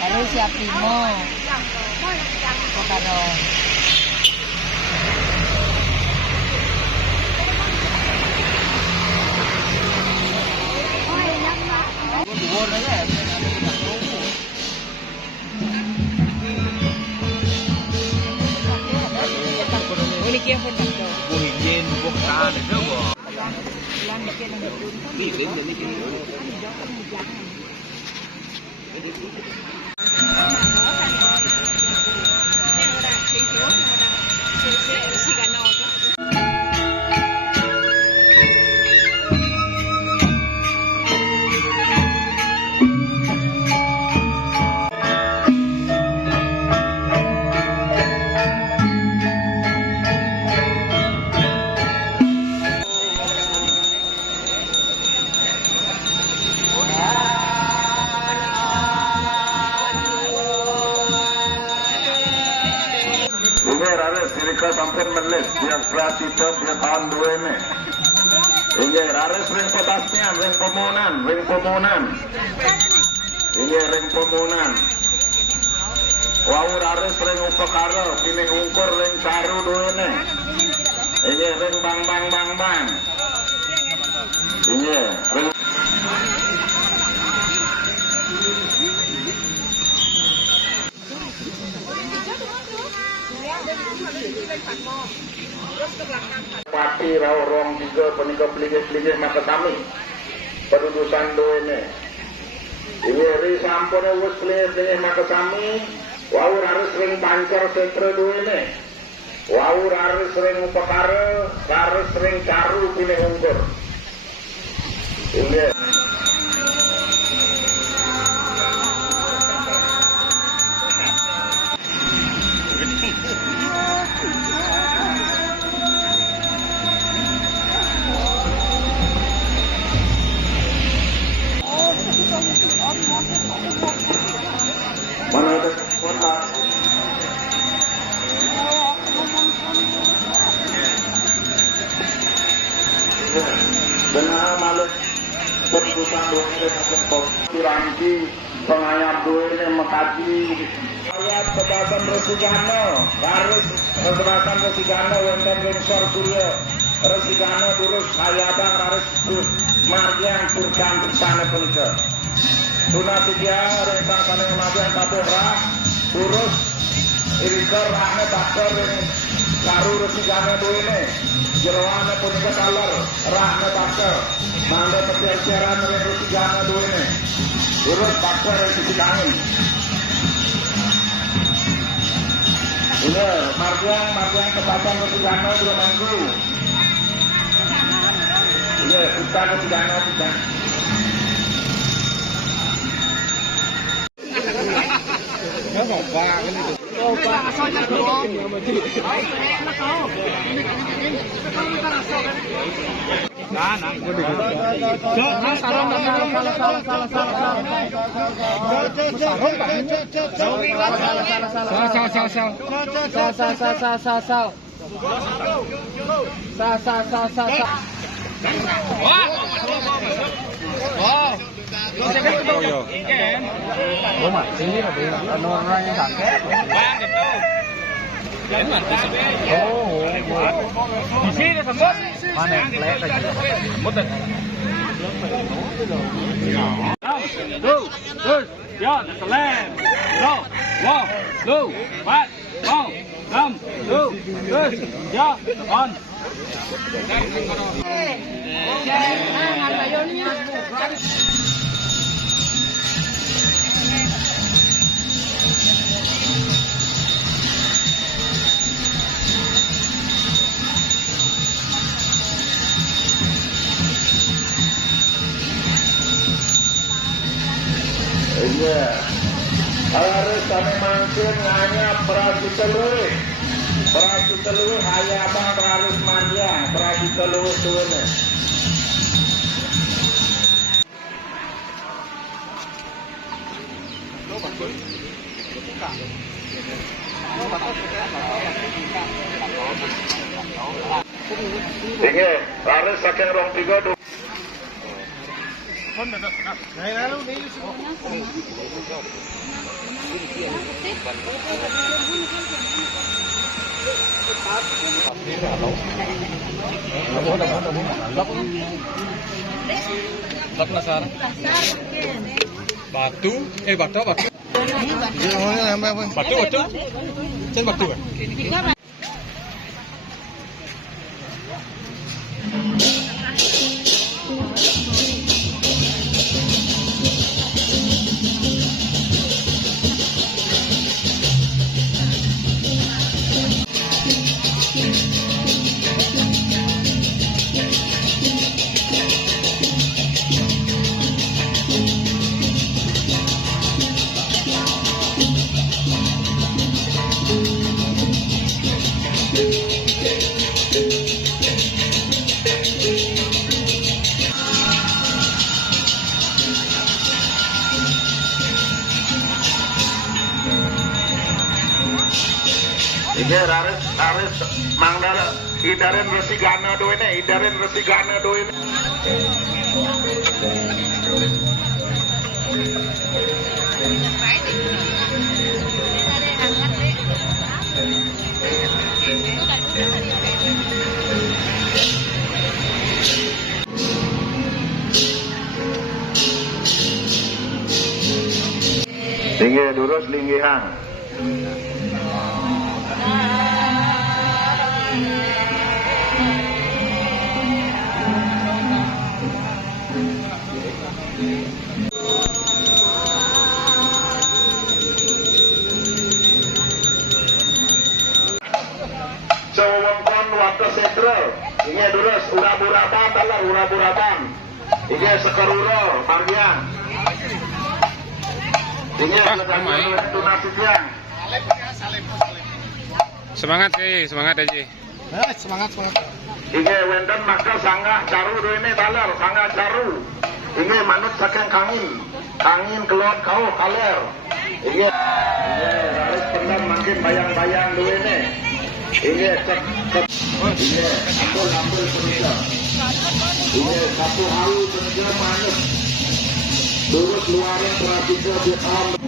Harus siap primo. Karo. Ini kia pun tak tahu. Kuhin bukan itu boh. Lan kia nang dun. Bikin jadi gini. Sirika sampun melis yang prasida yang tahun 2 ini. Ini raris ring potasnya, ring pemonan. Ini ring pemonan. Wau raris ring upakara, kini ungkur ring karu 2 ini. Ini ring bang. Ini ring. Pati rong 3 penika peligih maka kami pedudusan doene ini ri sampun wis peligih maka kami wau harus ring pancer sentra doene wau harus ring upakara harus ring karu pine ungkur ini mana ada kota benar malah keputusan doanya dengan piranti pengayam doanya mekaji ayat kebasan Resigana harus kebasan Resigana wonten longsor surya Resigana terus sayabang harus margian turkan bersana punika tunasidia resang sana majian kapolra terus irikar rahna bakar karu Resigana doene jeroane punika kalar rahna bakar manda persiaran Resigana doene terus bakar Resigana ini margian kebasan Resigana dua minggu iya bukan Resigana bukan nó vòng qua cái này đúng rồi, tí là bị nó ra như thằng khác. Iya. Harus kami mangkin nganya perasi telur. Perasi telur hayabang harus manja. Perasi telur tuanya. Ini harus saking rong tiga tuh. Batu, batu. Batu. Cen batu kan? Ini harus mangdala idaren resigana do ini, Tinggi durus linggihan. Cowongkon waktu sentral, ini durus ura-buraban talar ura-buraban, ini sekeruro bagian, ini sudah tunasian. Semangat aja. Semangat. Ini wenden maka sanggah caru do ini talar sanggah caru, ini manut saking kangin kelon kau kaler, ini harus pendam makin bayang-bayang do ini. Ini cek ini ampul penuh. Ini satu halu penuh manut. Terus luaran perhatikan di alam.